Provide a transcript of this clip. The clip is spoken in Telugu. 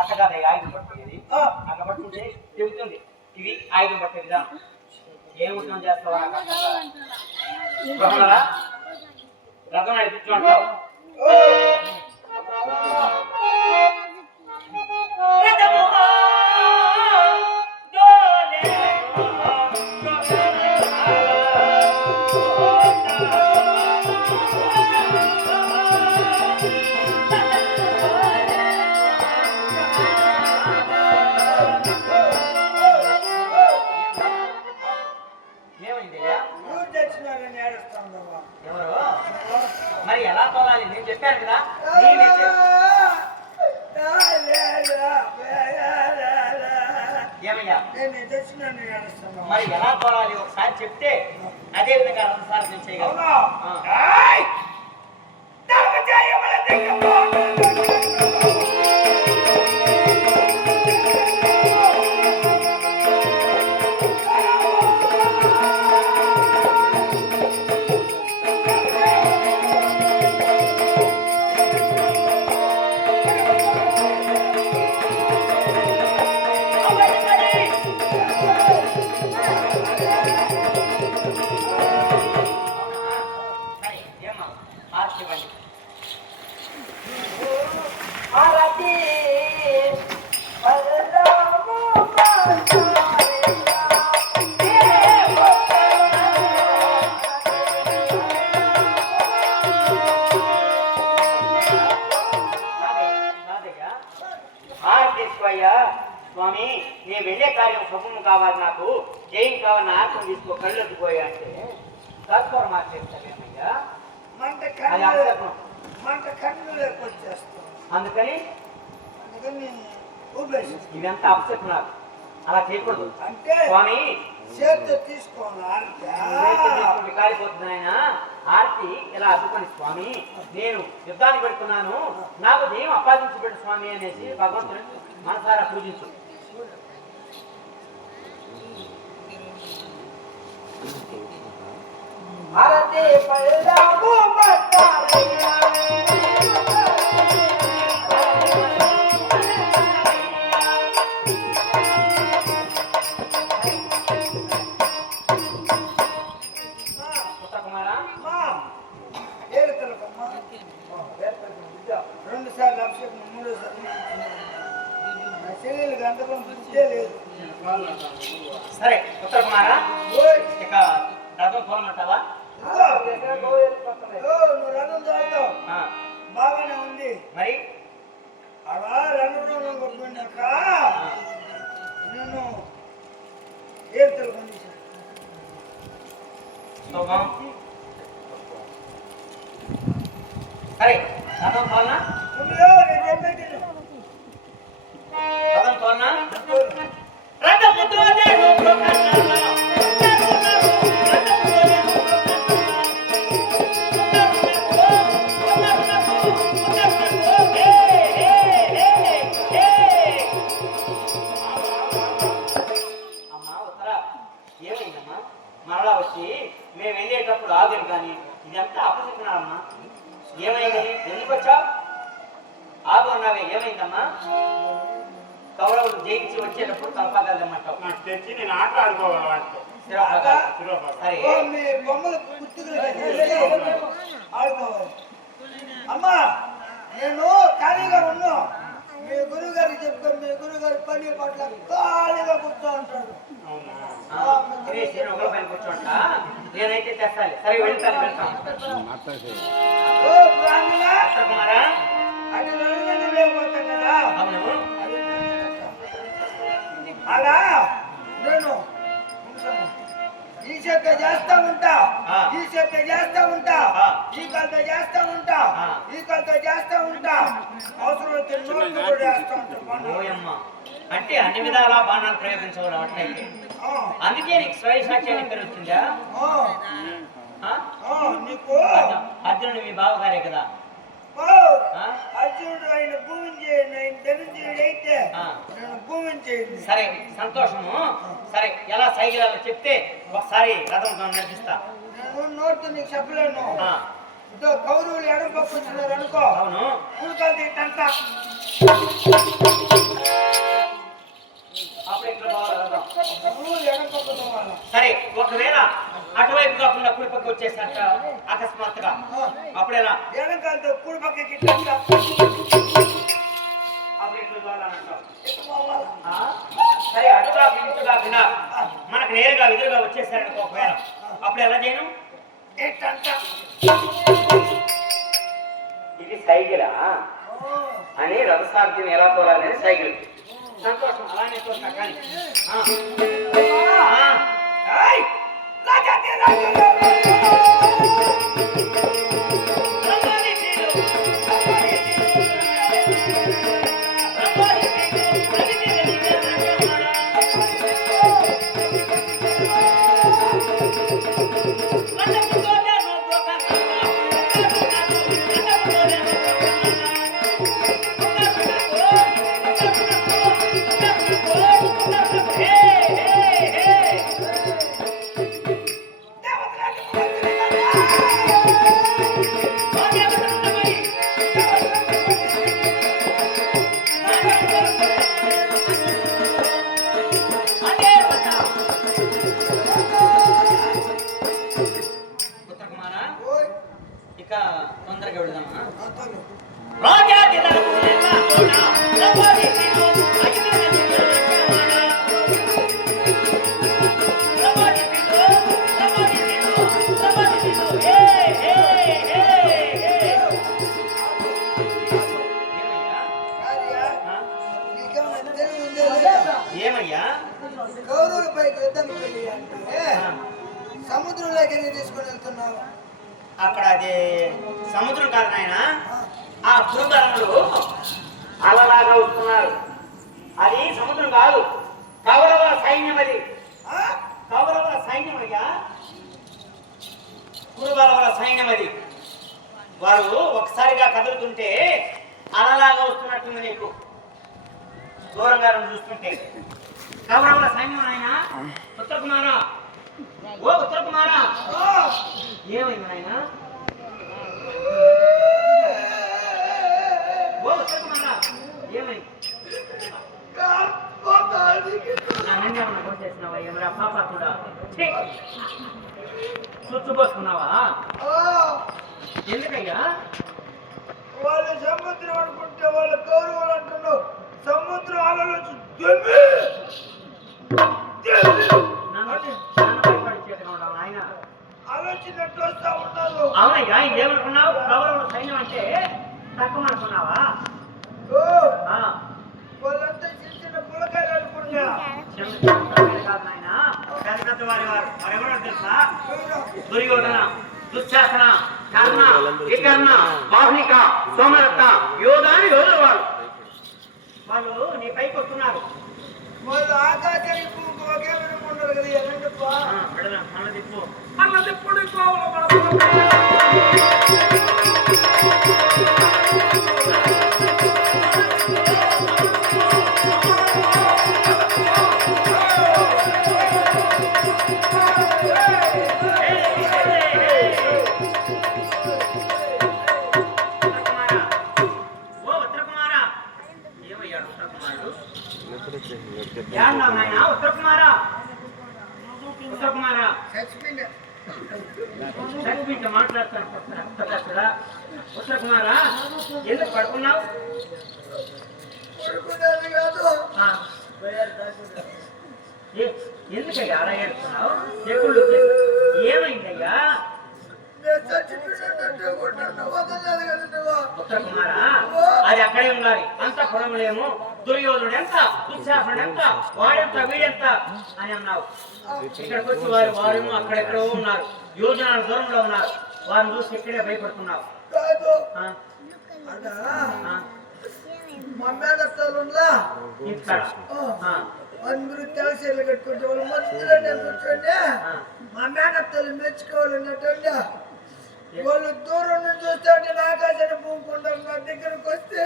అక్కడ ఆయుధం పట్టేది అక్కడ పట్టుకుంటే చెబుతుంది ఇది ఆయుధం పట్టే విధానం ఏం ఉద్యోగం చేస్తావా రథం నడిపించుకుంటావు మరి ఎలా తోలాలి నేను చెప్పాను కదా ఏమయ్యా మరి ఎలా తోలాలి ఒకసారి చెప్తే అదే విధంగా రెండుసార్లు నేను చేయగలను స్వామి నేను వెళ్ళే కార్యం శుభము కావాలి నాకు జయం కావాలి నా ఆత్మ తీసుకో కళ్ళొద్దు పోయా అంటే తత్వర మార్చేస్తానేమయ్యా అందుకని ఇదంతా అప్సెట్ నాకు అలా చేయకూడదు అంటే స్వామి తీసుకోండి కాలిపోతుంది ఆయన ఆర్తి ఇలా అద్దుకొని స్వామి నేను యుద్ధాన్ని పెడుతున్నాను నాకు జయం అపాదించి పెట్టు స్వామి అనేసి భగవంతుని మనసారా పూజించు భారతే పల్లాము మట్టాలయ్యా సరే ఉత్తర కుమారా ఇక రథం తోలమంటావా బాగానే ఉంది మరి అలా రంగంలో కొట్టుకున్నాక నేను ఏర్తలు కొంచెం సరే రథం తోలనా రథం తోలనా మరలా వచ్చి మేము వెళ్ళేటప్పుడు ఆగరు కానీ ఇదంతా అప్పచెప్పినారమ్మా ఏమైంది ఎందుకు వచ్చావు ఆగు అన్నావే ఏమైందమ్మా కౌరవులు జయించి వచ్చేటప్పుడు కలపగలమంటావు తెచ్చి నేను ఆట ఆడుకోవాలి అమ్మా నేను ఖాళీగా ఉన్నా మీ గురువు గారికి చెప్తాను మీ గురువు గారి పని పట్ల ఖాళీగా కూర్చో అంటాడు కూర్చోంటా నేనైతే తెస్తాను సరే వెళ్తాను కుమారా అది లేకపోతే కదా అలా నేను ఈ చెత్త చేస్తా ఉంటా ఈ చెత్త చేస్తా ఉంటా ఈ కలత చేస్తా ఉంటా ఈ కలత చేస్తా ఉంటా అవసరం చేస్తా ఉంటా అంటే అన్ని విధాలా బాణాలు ప్రయోగించవాలి అట్లయితే అందుకే నీకు స్వయ సాక్ష్యాన్ని పేరు వచ్చిందా నీకు అర్జునుడు మీ బావగారే కదా ఆ? అర్జునుడు ఆయన భూమిని చేయండి, ఆయన ధనుంజయుడు అయితే ఆ. నేను భూమిని చేయండి. సరే సంతోషము. సరే ఎలా సైకిల్ చెప్తే ఒకసారి రథం నడిపిస్తా. నేను నోటితో నీకు చెప్పలేను. ఆ, ఇదో కౌరవులు ఎడం పక్క వచ్చినారు అనుకో, అవును. పుడకలు తింటంట. అప్పుడు ఇక్కడ పోవాలి రథం. కౌరవులు ఎడం పక్క పోవాలా? సరే ఒకవేళ అటువైపు కాకుండా కుడి పక్క వచ్చేసంట అకస్మాత్తుగా అప్పుడేలా ఎడంకాలతో కుడి పక్కకి తింటంట. అప్పుడు ఇక్కడ పోవాలంటావు. ఎటు పోవాలా? ఆ? సరే అటు కాకుండా ఇటు కాకుండా మనకు నేరుగా ఎదురుగా వచ్చేసారనుకో ఒకవేళ అప్పుడు ఎలా చేయను? తింటంట. ఇది సైకిలా ఓ, అని రథసార్థ్యం ఎలా తోలాలని సైకిల్. సంతోషం అలానే తోలుతా కానీ ఏయ్! రాజాది రాజులు! ఓయ్! ఇక తొందరగా వెళదామా? అతను కార్యా, నీకేమైనా తెలివి ఉందా లేదా? ఏమయ్యా? కౌరవుల పైకి యుద్ధానికి వెళ్ళి అంటే సముద్రంలోకి ఎందుకు తీసుకొని వెళ్తున్నావు? అక్కడ అది సముద్రం కాదు నాయన, ఆ, ఆ కురుబలములు అలలాగా వస్తున్నారు. అది సముద్రం కాదు, కౌరవుల సైన్యం. అది ఆ? కౌరవుల సైన్యం అయ్యా, కురుబలముల సైన్యం. అది వారు ఒకసారిగా కదులుతుంటే అలలాగా వస్తున్నట్టుంది నీకు దూరంగా నుండి చూస్తుంటే. కౌరవుల సైన్యం ఆయన. ఉత్తర కుమారా, ఓ ఉత్తర కుమారా, ఆ! ఏమైంది నాయన? ఓ ఉత్తర కుమారా, ఏమైంది? కాకపోతానికి నా నిందేమన్నా కొట్టేసినావా? ఏమరా పాపాత్ముడా? ఛీ! చుచ్చుపోసుకున్నావా? ఆ! ఎందుకయ్యా? వాళ్ళు సముద్రం అనుకుంటే వాళ్ళు కౌరవులు అంటున్నావు. సముద్రం అలలు వచ్చి దెబ్బి! దెబ్బి! నన్ను భయపడి చేతిగా ఉన్నావు నాయన. ఆలోచినట్టు వస్తా ఉన్నారు. అవునయ్యా, ఇదేమనుకున్నావు? కౌరవుల సైన్యం అంటే తక్కువ అనుకున్నావా? ఓ! ఆ, వాళ్ళంతా చిన్న చిన్న పులకాయలు అనుకున్నా. చిన్న కాదు నాయన, పెద్ద పెద్ద వారెవరో తెలుసా? దుర్యోధన, దుశ్శాసన, కర్ణ, వికర్ణ, బాహ్నిక, సోమరత్న, యోధాని యోధుల వారు. వాళ్ళు నీ పైకి వస్తున్నారు. వాళ్ళు ఆకాశానికి భూమికి ఒకే విధంగా ఉండరు కదా, ఎలాంటప్ప? పెడదాం, మళ్ళీ తిప్పు. మళ్ళీ తిప్పుడు కోవలు పడతారు. ఓ ఉత్తరకుమారా, ఏమయ్యాడు ఉత్తరకుమారుడు? ఏమన్నావు నాయన? ఉత్తరకుమారా, ఉత్తరకుమారా, చచ్చిపోయింది. చనిపోయింటే మాట్లాడతాను. ఉత్తరకుమారా, ఎందుకు పడుకున్నావు? పడుకునేది కాదు. ఆ, ఎందుకయ్యా అలా ఏడుస్తున్నావు? ఎప్పుడు ఏమైందయ్యా? నేను చచ్చిపోయినట్టు కొట్టాను. వదలలేదు కదా నువ్వు. ఉత్తరకుమారా, అది అక్కడే ఉండాలి. అంత పొడవలేము. దుర్యోధనుడు ఎంత, దుశ్శాసనుడు ఎంత, వాడెంత, వీడెంత అని అన్నావు. ఇక్కడికి వచ్చి వారేమో అక్కడెక్కడో ఉన్నారు, యోజనాల దూరంలో ఉన్నారు. వారిని చూసి ఇక్కడే భయపడుతున్నావు. కాదు. ఆ, అన్నా, ఆ, మా మేనత్తలున్నా ఇంటికాడ. ఆ, అందరూ తెలసీలు కట్టుకుంటే వాళ్ళు మధ్యలో నేను కూర్చోండి. ఆ. మా మేనత్తలు మెచ్చుకోవాలన్నట్టు వాళ్ళు దూరం నుంచి వస్తే నేను ఆకాశాన్ని పూకుంటాం, నా దగ్గరకు వస్తే